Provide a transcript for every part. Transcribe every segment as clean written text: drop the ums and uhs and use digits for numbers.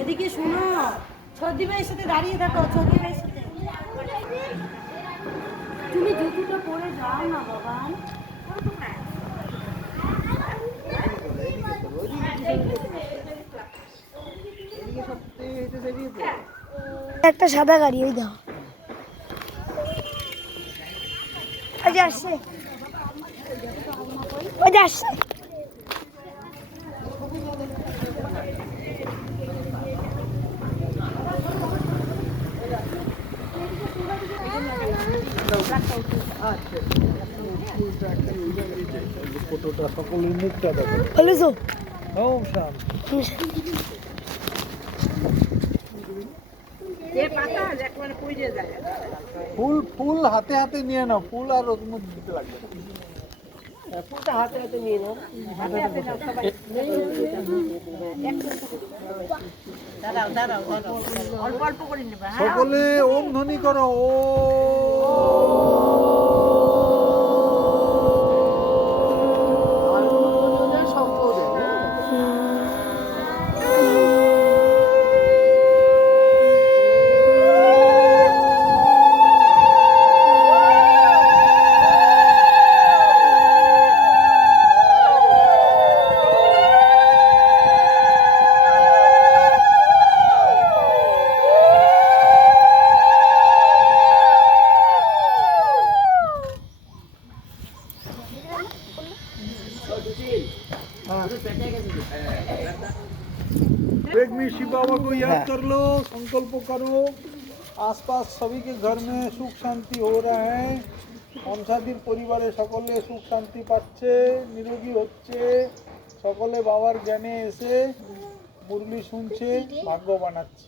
এদিকে শুনো, ছদি ভাইয়ের সাথে দাঁড়িয়ে থাকো। ছদি ভাইয়ের সাথে তুমি জুতোটা পরে যাও না বাবা। একটা সাদা গাড়ি, ওই দাও আসছে, ওই যে আসছে। ফটোটা সকলের মুখটা দেখো। ফুল ফুল হাতে হাতে নিয়ে নাও, ফুল আর ওর মধ্যে দিতে লাগবে। ফুলটা হাতে হাতে নিয়ে নাও, সকলে ওম ধ্বনি করো। ও एक में शिव बाबा को याद कर लो, संकल्प करो। आसपास सभी के घर में सुख शांति हो रहा है। মনসাদির পরিবারে সকলে সুখ শান্তি পাচ্ছে, নিরোগী হচ্ছে। সকলে বাবার জ্ঞানে এসে মুরলি শুনছে, ভাগ্য বানাচ্ছে।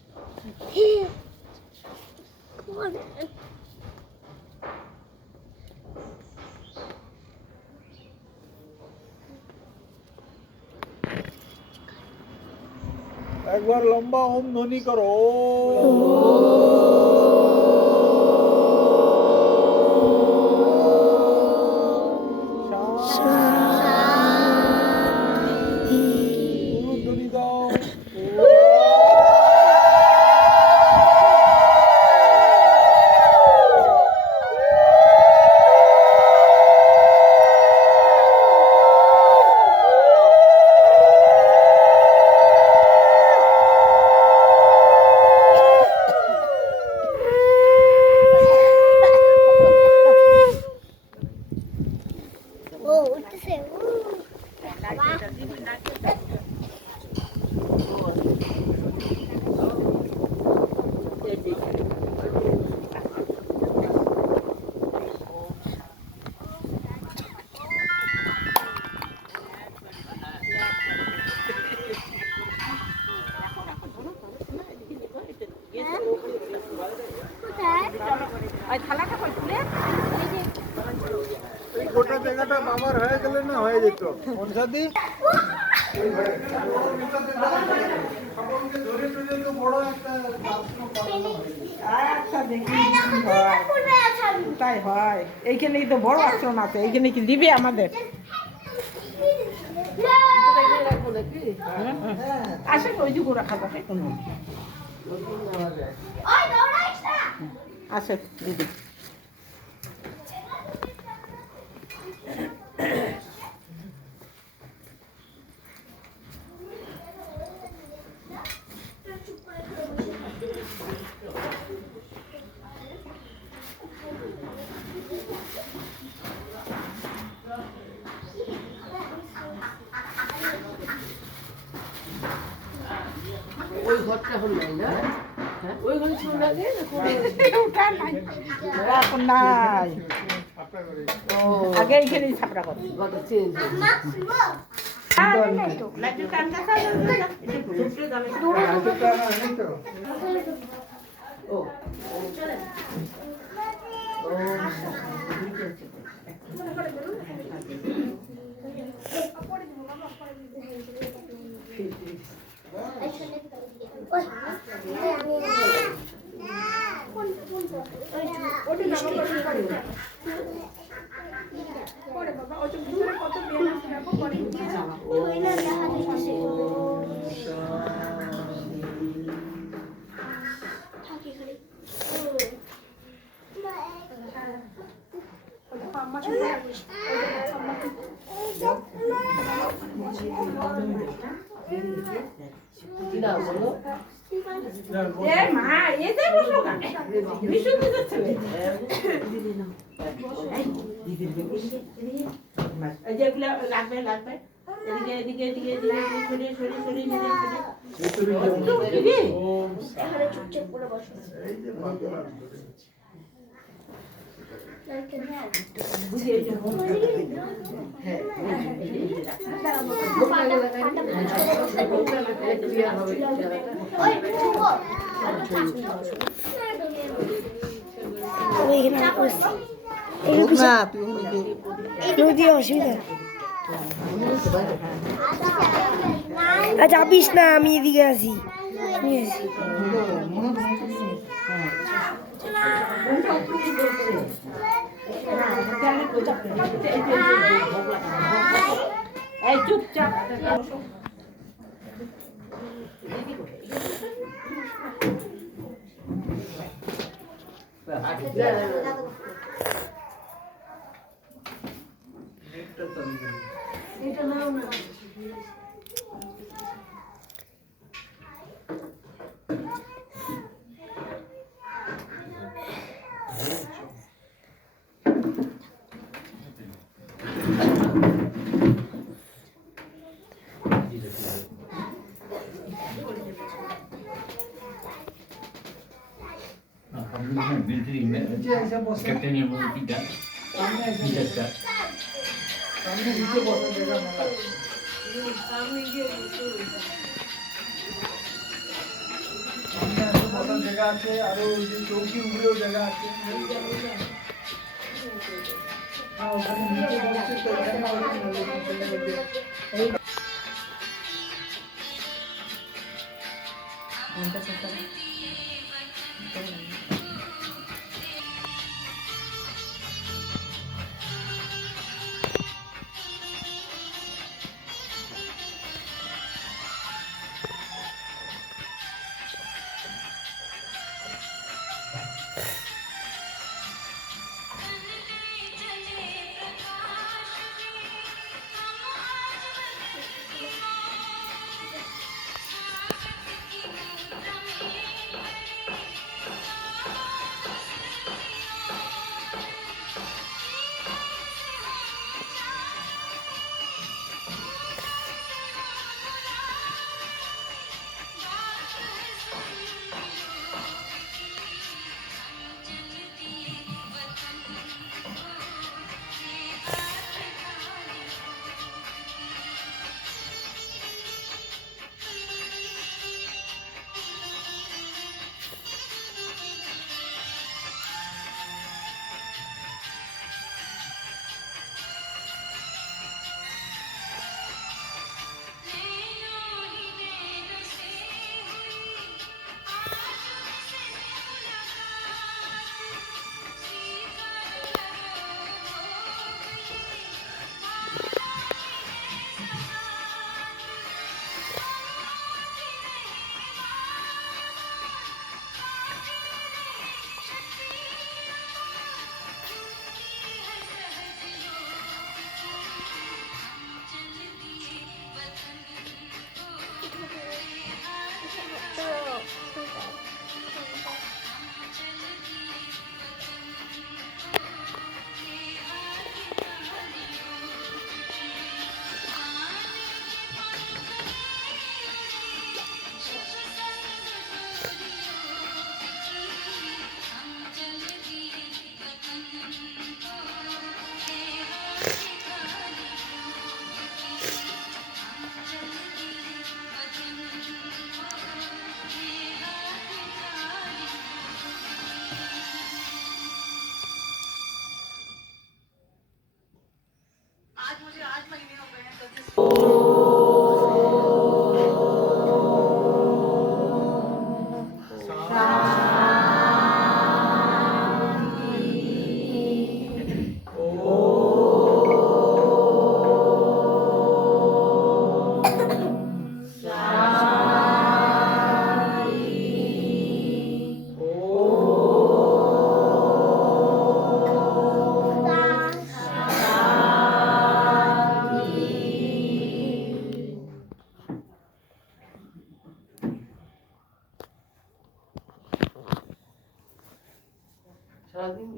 একবার লম্বা ওম ধ্বনি করো। ধ্বনি দাও। গোটা জায়গাটা বাবার হয়ে গেলে না হয়ে যেত। মনসাদি তাই হয়, এইখানেই তো বড় আশ্রম আছে, এইখানে কি দিবে আমাদের? আসে ওই যুগ রাখা যাবে কোনো আসে দিদি। এখন নাই আগে এইখানেই ছাপড়া করো লাইটের কান কাছে মা এতে বসো কেন বিশু দিতে যেগুলো লাগবে লাগবে এদিকে এদিকে এদিকে এদিকে সরি সরি সরি সরি এখানে চুপচাপ করে বসো অসুবিধা যাবিস না আমি এদিকে আসি আমি আসি এই চুপচাপ এটা নাও না नीचे ऐसे बसो कैप्टन ये बोल पीटा सामने ऐसे पीटा का सामने नीचे बसो जगह मिला सामने गিয়ে বসো सामने ऐसे बसो जगह আছে আর ওই যে চৌকি উপরেও জায়গা আছে হ্যাঁ ওখানে নিচে বসছে তো এখানে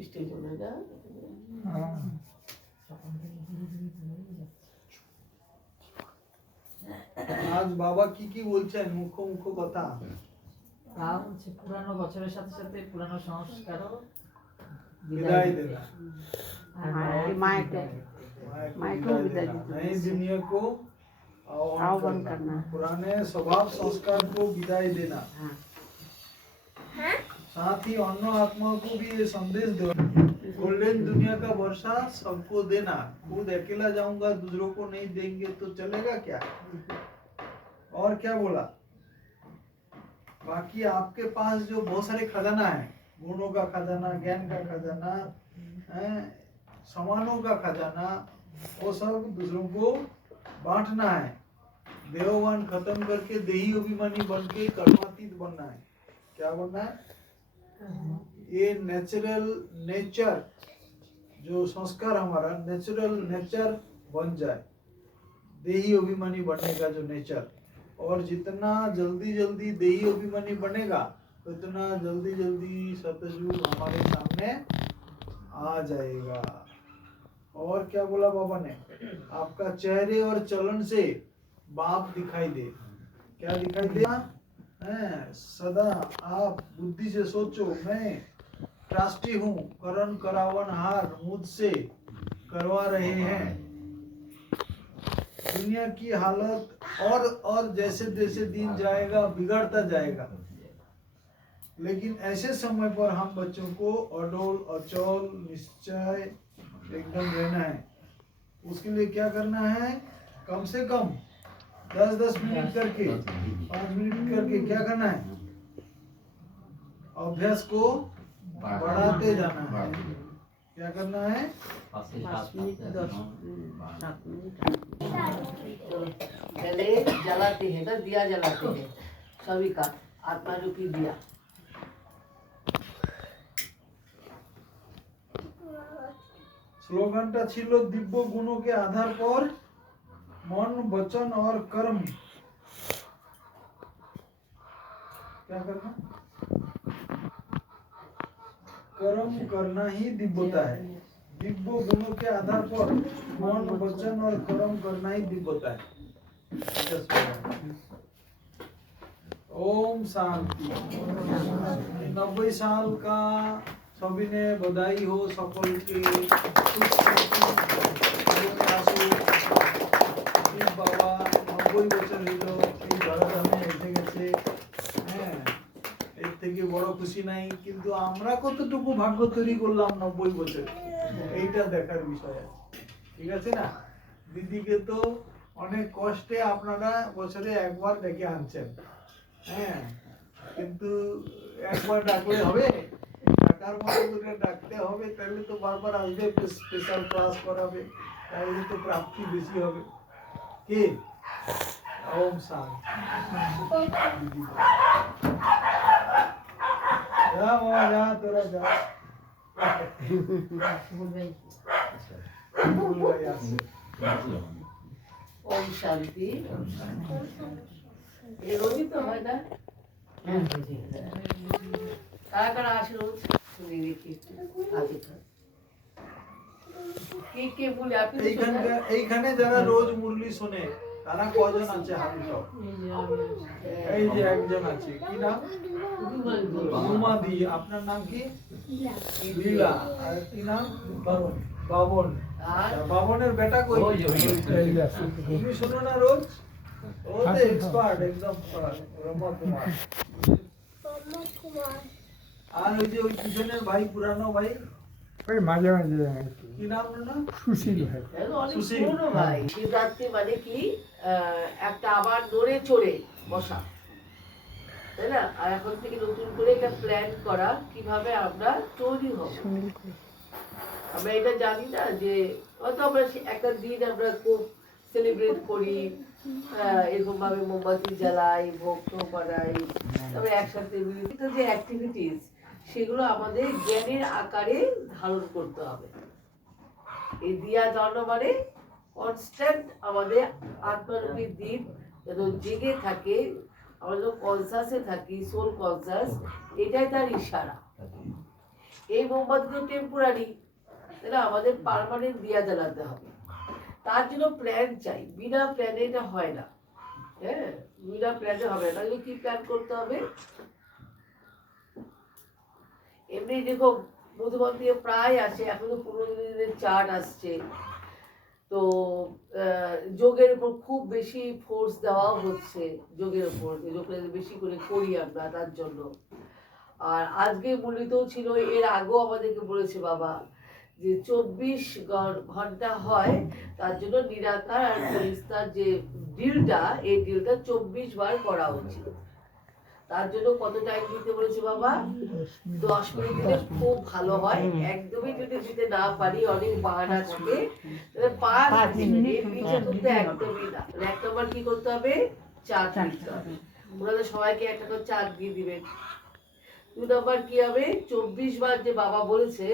বৃষ্টি চলে যা আজ বাবা কি বলছেন মুখ্য কথা? তা হচ্ছে পুরানো বছরের সাথে সাথে পুরানো সংস্কারও विदाई देना, मायके मायको विदाई देना, नई दुनिया को आह्वान करना, पुराने स्वभाव संस्कार को विदाई देना। साथ ही अन्य आत्माओं को भी ये संदेश दो, गोल्डन दुनिया का वर्षा सबको देना। खुद अकेला जाऊंगा दूसरों को नहीं देंगे तो चलेगा क्या? और क्या बोला? बाकी आपके पास जो बहुत सारे खजाना है, गुणों का खजाना, ज्ञान का खजाना, समानों का खजाना, वो सब दूसरों को बांटना है। देववान खत्म करके देही अभिमानी बन के कर्मातीत बनना है। क्या बनना है? ये नेचर जो संस्कार हमारा नेचुरल नेचर बन जाए, देही अभिमानी बनने का जो नेचर। और जितना जल्दी देही अभिमानी बनेगा उतना जल्दी सतयुग हमारे सामने आ जाएगा। और क्या बोला बाबा ने? आपका चेहरे और चलन से बाप दिखाई दे। क्या दिखाई दे? सदा आप बुद्धि से सोचो, मैं ट्रस्टी हूँ, करण करावन हार मुझसे करवा रहे हैं। दुनिया की हालत और जैसे जैसे दिन जाएगा बिगड़ता जाएगा, लेकिन ऐसे समय पर हम बच्चों को अडोल अचल निश्चय एकदम रहना है। उसके लिए क्या करना है? कम से कम 10-10 मिनट करके 5 मिनट करके क्या करना है? अभ्यास को बढ़ाते जाना है। क्या करना है? 5 मिनट 10 7 मिनट जले जलाते हैं ना, दिया जलाते हैं सभी का आत्मा रूपी दिया। স্লোগানটা ছিল দিব্য গুণों के आधार पर मन वचन और कर्म। क्या करना? कर्म करना ही दिव्यता है। दिव्य गुणों के आधार पर मन वचन और कर्म करना ही दिव्यता है। ओम शांति। 90 साल का सभी ने बधाई हो, सफल के बाबा 90 বছর হলো এই ধরাধামে এসে গেছে। হ্যাঁ, এর থেকে বড় খুশি নাই। কিন্তু আমরা কতটুকু ভাগ্য তৈরি করলাম 90 বছর, এইটা দেখার বিষয় আছে। ঠিক আছে না? দিদিকে তো অনেক কষ্টে আপনারা বছরে একবার ডেকে আনছেন। হ্যাঁ, কিন্তু একবার ডাকলে হবে? টাকার মতো করে ডাকতে হবে, তাহলে তো বারবার আসবে, স্পেশাল ক্লাস করাবে, তাহলে তো প্রাপ্তি বেশি হবে। কে? ওম শান্তি। যা বাবা যা, তোরা যা। ভাই আসছে। ओम शांति। ये रोजी तो है ना? कारा आशे रोज सुनी देखी आगे था। के बोले आप এইখানে যারা রোজ মুরলি শোনে তারা কজন আছে? হাত উঠাও। এই যে একজন আছে, কি নাম? উমাদি। আপনার নাম কি? লীলা। আর কি নাম? বাবন। বাবনের বেটা কই? তুমি শোনো না রোজ? ও তো এক্সপার্ট একদম, রমা কুমার। আর ওই যে ওই পিছনের ভাই, পুরানো ভাই, ওই মাঝে মাঝে কি নাম না? সুশীল ভাই। অনেক পুরনো ভাই। শিবরাত্রি মানে কি একটা আবার নড়ে চড়ে বসা, তাই না? আর এখন থেকে নতুন করে একটা প্ল্যান করা কিভাবে আমরা তৈরি হব। আমরা এটা জানি না যে হয়তো আমরা একটা দিন আমরা খুব সেলিব্রেট করি, এরকম ভাবে মোমবাতি জ্বালাই, ভোগ বানাই, তবে একসাথে মিলিত যে অ্যাক্টিভিটিস সেগুলো আমাদের জ্ঞানের আকারে ধারণ করতে হবে। এই দিয়া জ্বালানো মানে কনস্ট্যান্ট আমাদের আত্মারূপী দ্বীপ যেন জেগে থাকে, আমরা যখন কনসাসে থাকি, সোল কনসাস, এটাই তার ইশারা। এই মোমবাতি তো টেম্পোরারি, তাই না? আমাদের পার্মানেন্ট দিয়া জ্বালাতে হবে, তার জন্য প্ল্যান চাই। বিনা প্ল্যানে এটা হয় না। হ্যাঁ, বিনা প্ল্যানে হবে না। তাহলে কি প্ল্যান করতে হবে? এমনি দেখো মধুবন্তী প্রায় আসে, এখন তো 15 দিনের চার্ট আসছে, তো যোগের উপর খুব বেশি ফোর্স দেওয়াও হচ্ছে, যোগের উপর যোগটা বেশি করে করি আমরা তার জন্য। আর আজকে মূলত ছিল, এর আগেও আমাদেরকে বলেছে বাবা যে 24 ঘন্টা হয়, তার জন্য নিরাকার আর ফেরেশতার যে ডিলটা, এই ডিলটা 24 বার করা উচিত। তার জন্য কত টাইম দিতে বলেছে বাবা? 10 মিনিট দিলে খুব ভালো হয়। একদমই যদি দিতে না পারি, অনেক বাহানা থাকে, তাহলে 5 মিনিট, এর নিচে করতে একদমই না। 1 নম্বর কি করতে হবে? চাঁদ দিতে হবে। ওনাদের সবাইকে একটা করে চাঁদ দিয়ে দিবেন। 2 নম্বর কি হবে? 24 বার যে বাবা বলেছে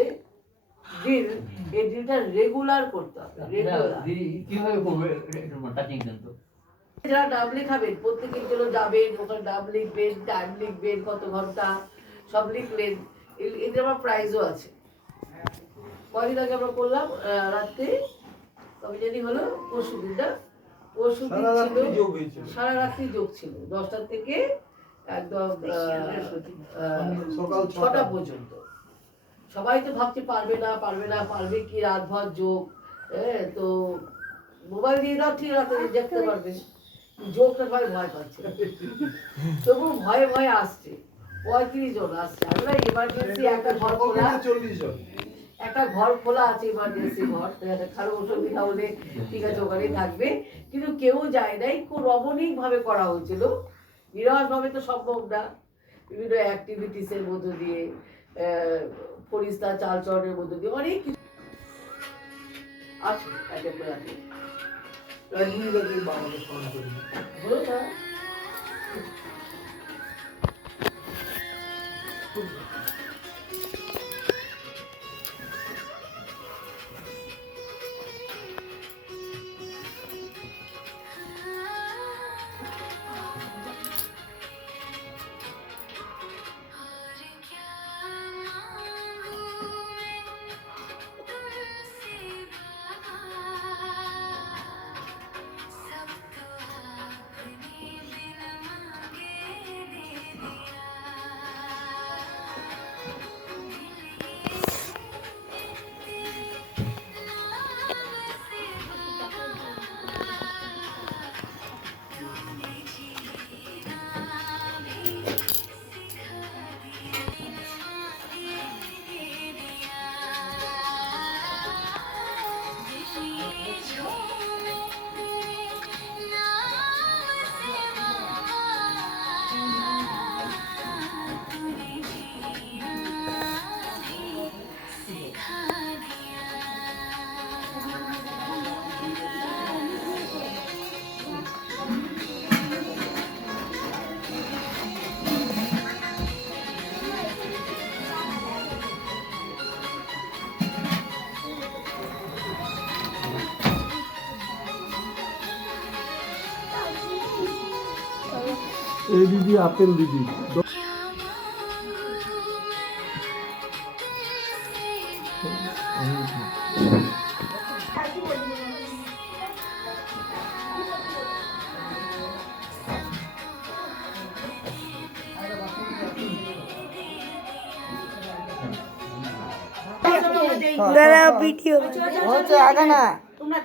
ডিল, এই ডিলটা রেগুলার করতে হবে, রেগুলার। কিভাবে করবে টাচিং কিন্তু? যারা নাম লেখাবেন, প্রত্যেকের জন্য যাবেন, ওখানে নাম লিখবেন, টাইম লিখবেন, কত ঘন্টা সব লিখলেন। এদের আমার প্রাইজও আছে। কদিন আগে আমরা করলাম রাত্রে, কবে জানি হলো, পরশু দিনটা, পরশু দিন ছিল সারা রাত্রি যোগ ছিল, 10টা থেকে একদম সকাল 6টা পর্যন্ত। সবাই তো ভাবছে পারবে না, পারবে না, পারবে কি, রাতভর যোগ। হ্যাঁ, তো মোবাইল দিয়ে দাও, ঠিক রাতে দেখতে পারবে। যোগটা সবাই ভয় পাচ্ছে, তবু ভয়ে ভয়ে আসছে। 35 জন আসছে। আমরা এমার্জেন্সি একটা ঘর খোলা, 40 জন। একটা ঘর খোলা আছে, ইমার্জেন্সি ঘর, কারো অসুবিধা হলে ঠিক আছে ওখানেই থাকবে, কিন্তু কেউ যায় নাই। খুব রমণীক ভাবে করা হয়েছিল, নিরস ভাবে তো সম্ভব না। বিভিন্ন অ্যাক্টিভিটিস এর মধ্য দিয়ে, ফরিস্তা চালচরণের মধ্য দিয়ে অনেক কিছু আছে। একটা করে আছে, রজনীকান্তের বাবাকে স্মরণ করি। হলো না? এই দিদি আপেল দিদি। দাঁড়া ভিডিও হচ্ছে আগে না তোমরা